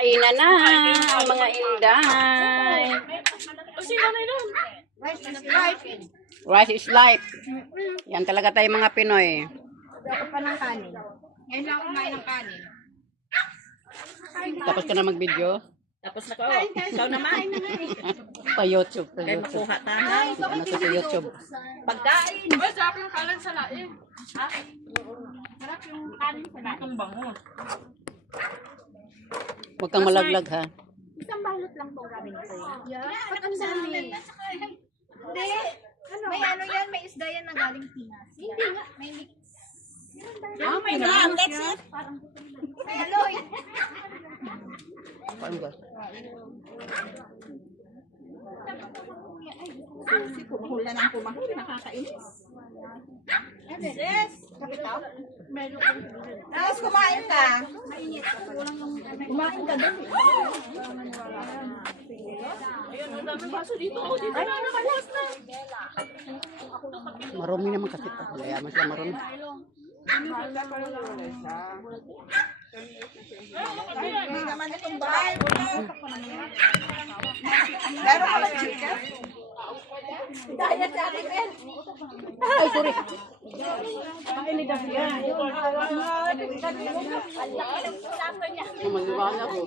Kainan na, mga inday. Rice is life. Yan talaga tayo mga Pinoy. Dapat pa ng kanin. Ngayon lang kumain ng kanin. Tapos ka na mag-video? Tapos na ko. Ikaw naman. Pa YouTube. Pa Kaya YouTube. makuha tahan. Ano sa YouTube? Pagkain. Ay, sarap yung kalan sa lain. Ha? Sarap yung kanin sa lain. Itong bango. Huwag kang malaglag ha. Isang balot lang tong ramen ko. Yeah. Ba't ang dami? Hindi. May ano yan, may isda yan na galing Pinas. Hindi nga. May mix. Oh my God, that's it. May aloy. Paano ba? Si kumahula ng kumahula. Nakakainis. Yes. Kapitaw? Meron Tapos kumain ka. mainit. Kumain ka doon. Ayun, ang dami baso dito. Dito na, nakalas na. Marumi naman kasi ito. Kaya mas lang marumi. Hindi naman itong bahay. Meron ka ba chicken? Diet sa akin, Ben. Ay, sorry. Magigana ko.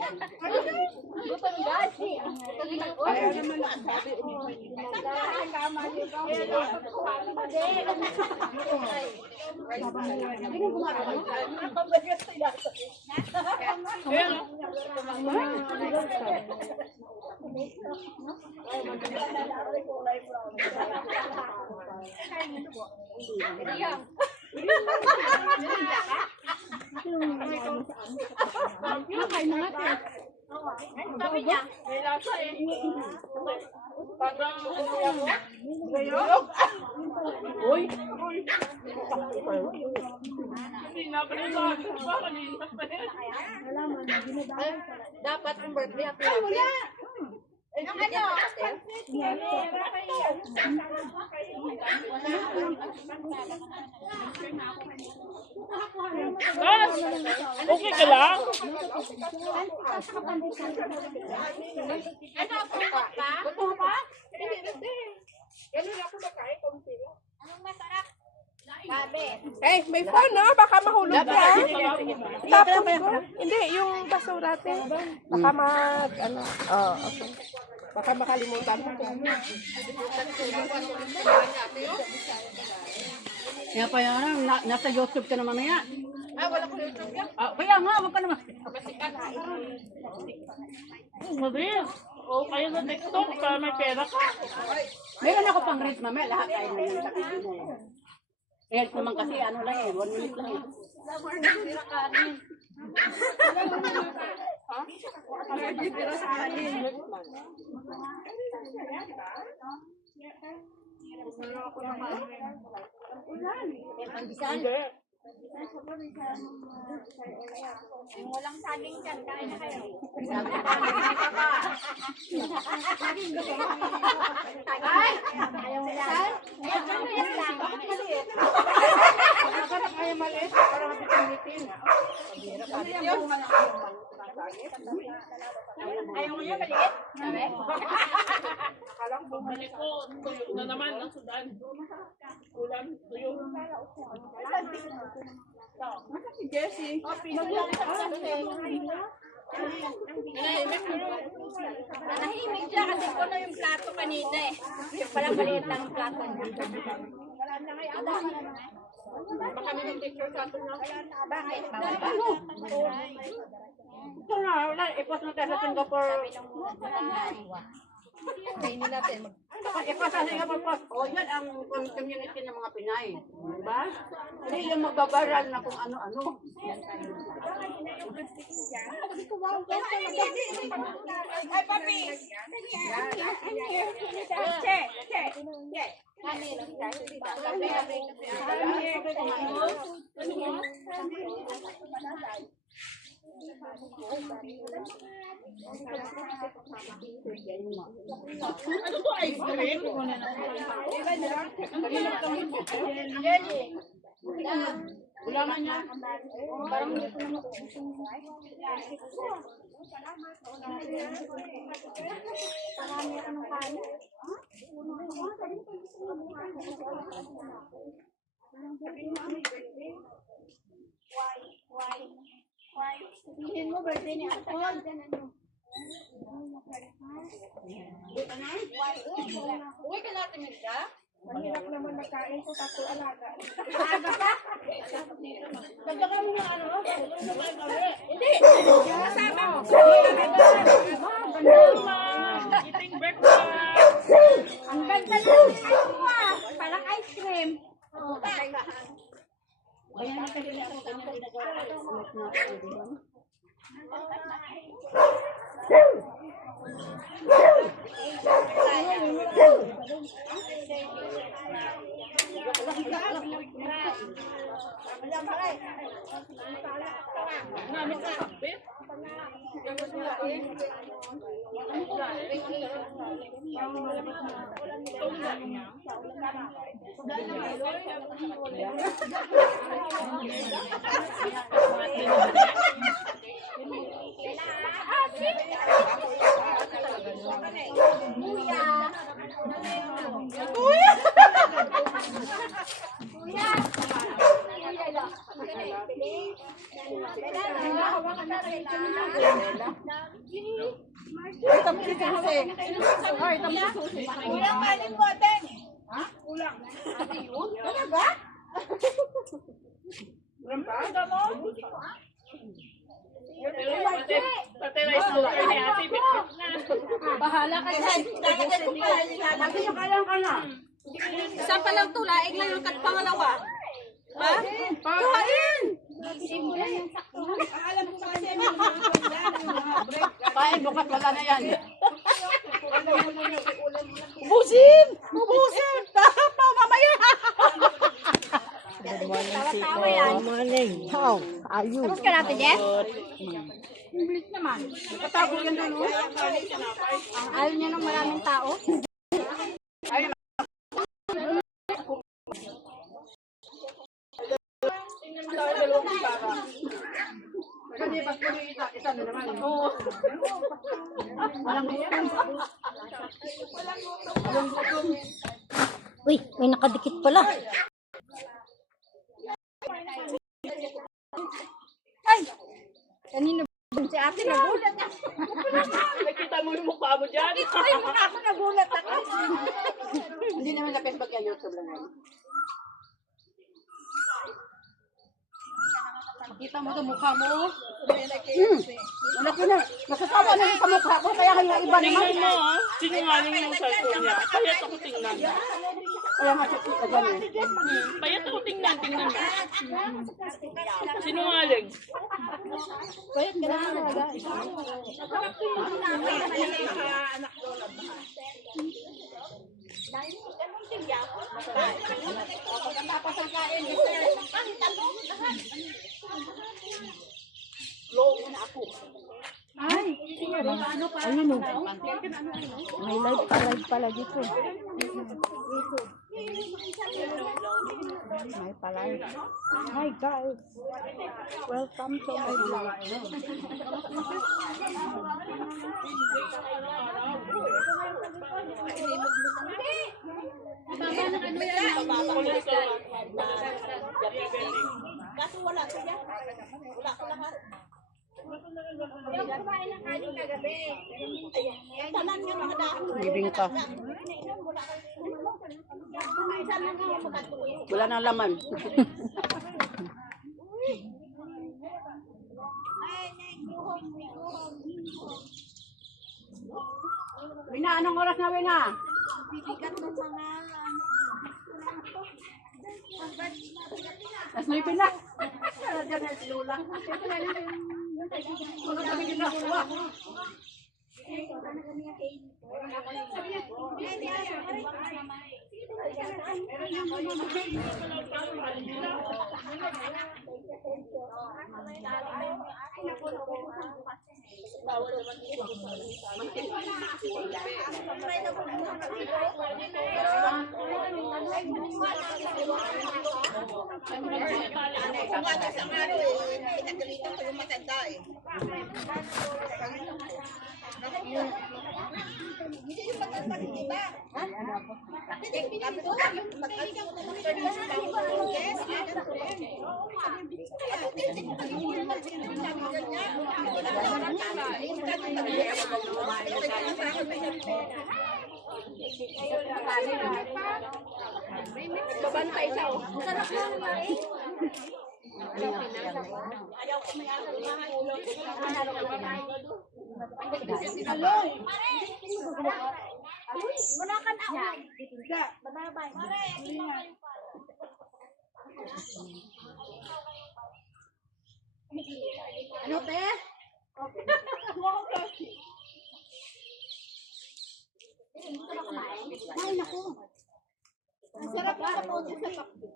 Sabi niya, may lasa eh. Parang ano ako? Uy! Hindi na pa rin ba? Kanina pa rin. Dapat ang birthday happy happy. Yung ano? Okay ka lang? Ano, putot ka? Putot ka? Hindi. Ganun ako makain kung sila. Anong masarap? Gabi. Eh, may phone no? Baka mahulog ka. Tapos ko. Hindi, yung basura te. Baka ano. Oh, okay. Baka makalimutan mo. Kaya pa yan, nasa YouTube ka na mamaya. Ah, wala ko YouTube yan. Kaya nga, wag ka naman. Masikat. Mabilis. O kayo sa TikTok, may pera ka. Meron ako pang rate mamaya, lahat tayo na yung sakit mo. Health naman kasi, ano lang eh, 1 minute lang eh. Yung walang saging dyan, kain na kayo. Ay! Ayaw mo lang. Ayaw lang. Ayaw maliit. Para mapitilitin. Ayaw mo yan, maliit. Sabi? Bumili ko, tuyo na naman ng Sudan. Ulam, tuyo. Si Jessie. Nahimik siya kasi ko na yung plato kanina eh. Yung palang maliit lang ang plato niya. Wala na ngayon. Baka may nag-picture sa atin na. Bakit? Ano? Ito na, wala, ipost mo tayo sa Singapore. Kainin natin. Ipost sa Singapore post. O, yan ang community ng mga Pinay. Diba? Hindi yung magbabaral na kung ano-ano. Ay, papi! Che! Che! Che! Ano to, ice cream? Wala man yan. Parang hindi ko naman. Sabihin mo, birthday ni Apol. Uwi ka natin ka? Mahirap naman nakain ko, tato alaga. Dagdagan mo yung ano? Hindi. Kasama mo. Eating breakfast. Ang ganda ng ice mo ah. Parang ice cream. Oh. Ayan na kasi na kung kanya ginagawa. Namin sa kape. Ay, tapos si Susi. Ay, tapos si Susi. Kulang kanin mo, Ten. Pati rice cooker ni ate, bitbit na. Bahala ka dyan. Kasi yung kalang ka na. Isa pa lang tulaig lang yung pangalawa. Ha? Kain! Alam ko kasi Kain, bukas wala na yan. Ubusin! Ubusin! Tapaw mamaya! Good morning, Siko. Good morning. How are you? Tapos ka natin, Jess? English naman. Katago yan doon. Ayaw niya ng maraming tao. Kasi pag isa na naman. Oo. Walang gutom. Uy, may nakadikit pala. Ay! Kanino ba si ate nagulat? Nakita mo yung mukha mo dyan. Ay, muna ako nagulat ako. Hindi naman na Facebook yan, YouTube lang yan. Makita mo ito mukha mo. Wala ko na. Nasasawa na yung sa mukha ko. Kaya kaya iba naman. Tingnan mo, ah. Sinungaling yung cellphone niya. Payat ako tingnan. Kaya nga ka dyan eh. Payat ako tingnan mo. Sinungaling. Kaya ka na talaga. Pagkatapos ang kain, Ayun o. May live pala dito. May pala. Hi guys. Welcome to my vlog. Kaso wala ko dyan. Wala ko lahat. Yung kumain ng kanin kagabi. Tanan yung mga dahon. bibingka. Wala nang laman. Wina, anong oras na, Wina? Bibigat ng mga Nas may pina. Diyan na si Lola. Sabi din ako, wah. Kung ano isang araw eh, nagalitan ko yung matanda eh. Babantay siya, oh. Ano, te? Ay, naku. Ang sarap na po sa pakdo.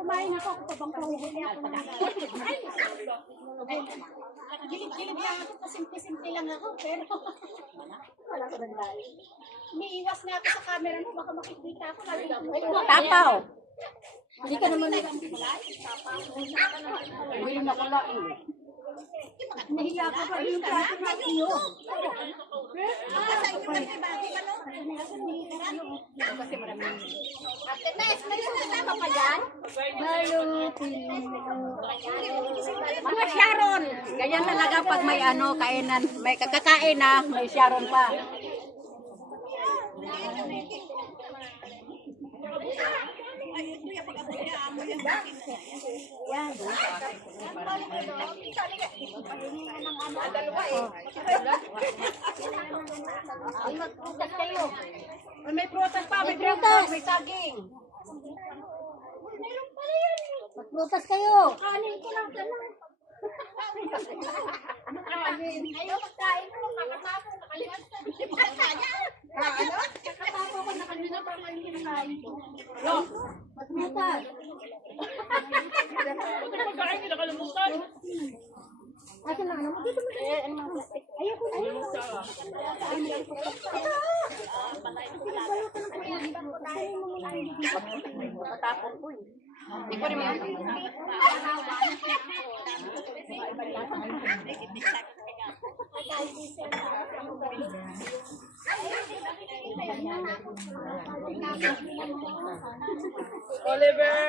Kumain ako bang pahuhuli ako ng gilid-gilid lang ako, pasimple-simple lang ako, pero wala ko nang lahi. Umiiwas nga ako sa camera mo, baka makikita ako. Tapaw! Hindi ka naman hindi na pala eh. Nahiya ka pa yung plato na iyo. Kasi maraming Ate Nes, may sasama pa dyan? Mga Sharon! Ganyan talaga pag may ano, kainan, may kakakain na, may Sharon pa. Yan. Dalawa eh. Ay, magprutas kayo. May prutas pa, may prutas, may saging. Meron pala yan. Magprutas kayo. Kanin ko lang ka lang. Ayaw magkain ko, kakatapos, nakalimutan. Ano? Kakatapos ko, nakalimutan pa kayo kinakain ko. Magprutas. Pagkain, hindi nakalimutan. Akin na, ano mo? Dito mo dito. Ayoko na. Matapon ko eh. Hindi ko rin Oliver!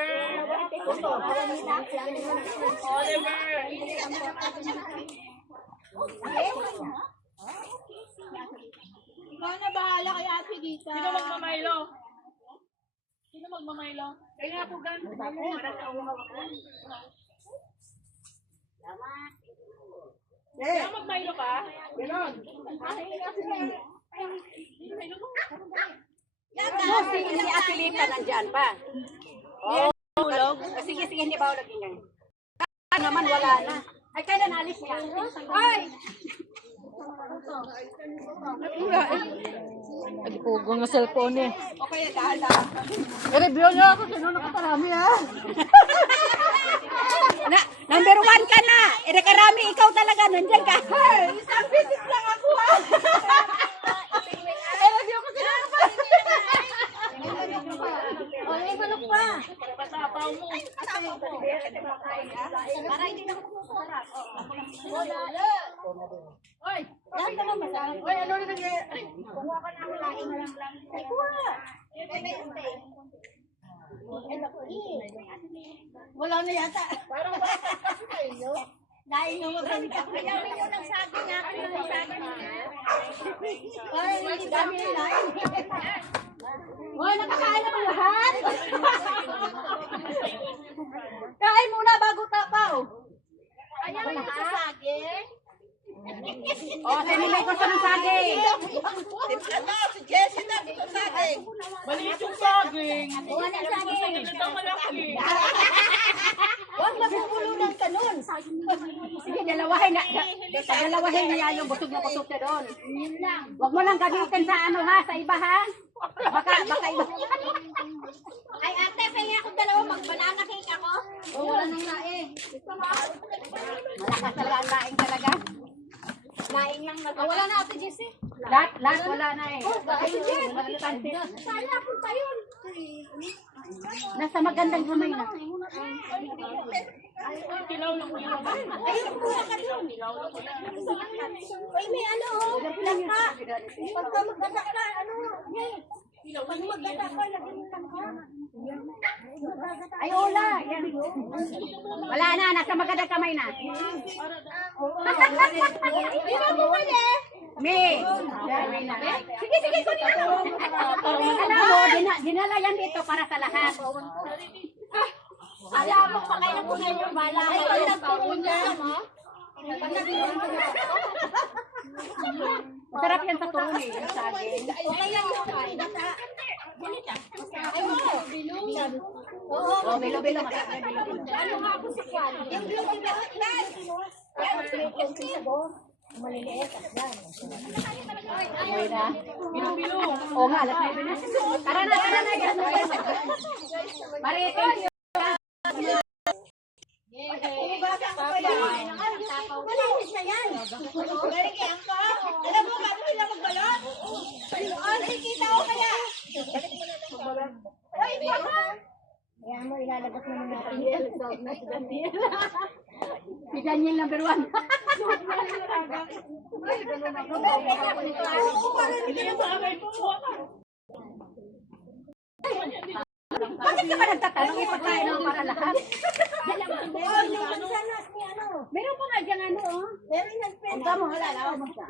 Ikaw na bahala kay Ate Dita. Sino magmamaylo? Sino magmamaylo? Kaya po ganun. Kaya magmaylo ka? Si Atilita nandyan pa. Oo. Sige, hindi ba ako lagi niyan? Naman wala na. Ay, kailan alis niya? Ay! Nagpugong na cellphone eh. Okay, dahan-dahan. I-review niyo ako, sino nakakarami ha? Number 1 ka na. Karami, ikaw talaga. Nandiyan ka. Isang visit lang ako ha. I-review ko sino O, may manok pa. Patapaw mo. Para hindi na ako sarap. Oy, yan ka naman. Oy, ano na nangyayari? Kumuha ka na laing lang. Ay, kuha. Wala na yata. Parang wala kasi kayo. Dahil nung maganda. Ayamin nyo ng saging nga. Ano yung saging nga? Ay, hindi dami na laing. Oy, nakakain naman lahat. Kain muna bago tapaw. Ayamin nyo sa saging. O, sinilay ko sa ng saging. Maliit yung saging. Kuha ng saging. Ito ang malaki. Huwag mabubulunan ka nun. Sige, dalawahin na. Dalawahin niya yung busog na kusok na doon. Huwag mo lang gamitin sa ano ha, sa iba ha. Baka iba. Ay, ate, pahinga akong dalawa. Mag-banana cake ako. O, wala nang laing. Malakas talaga ang laing talaga. Laing lang na. Wala na ate Jessie. Lahat wala na eh. Sana po pa yun. Nasa magandang kamay na. Ilaw lang ko ilaw. Ayun, kuha ka doon. Uy, may ano, langka. Pagka magkata ka, ano, pag magkata ka, lagyan mo langka. Ay, ula. Yan. Wala na, nasa maganda kamay na. Hindi na bumali. Me. Sige, sige, kunin mo. Alam mo, dinala yan dito para sa lahat. Alam mo, pakain mo na yung bala. Ay, pag nagturo niya, mo. Masarap yan sa turon eh, yung saging. Okay lang yun. Ay, mo. Oo. Oh, bilo-bilo, masarap yan, bilo-bilo. Ano nga ako sa kwan? Yung beauty na Okay na. Bilo-bilo. Oo nga, alas 9 na. Tara na, tara na. Mari, thank you. Malinis na yan. Galing yan ka. Alam mo, bago sila magbalot? Ay, kita ko kaya. Ay, baka. Kaya mo, ilalabas mo na Daniel. Si Daniel number 1. Bakit ka ba nagtatanong? Ipagkain mo para lahat. Meron pa nga dyan ano, oh. Huwag ka mo, halala. Huwag mo siya.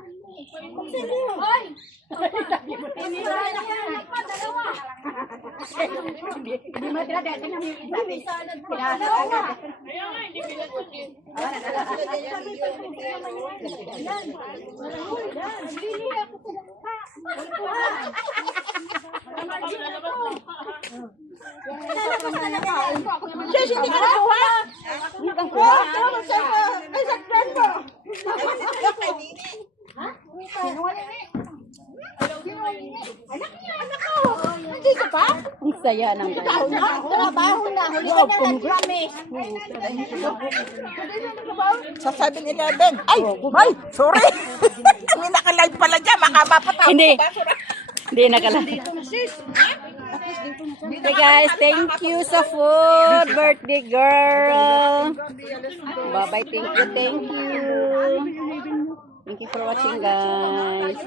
Hoy! Hindi mo tira dahil na may isa. Kaya nga, hindi pinatog eh. Sis, hindi ka nakuha. Hindi kang kuha. Ay, sa friend mo. Nandito pa? Ang saya ng Trabaho na. Huli ka na nag-promise. Sa 7-Eleven. Ay, sorry. Hindi naka-live pala dyan. Makapapatapos. Hindi. Hindi nakala. Okay guys, thank you sa food, birthday girl. Bye-bye, thank you, thank you. Thank you for watching guys.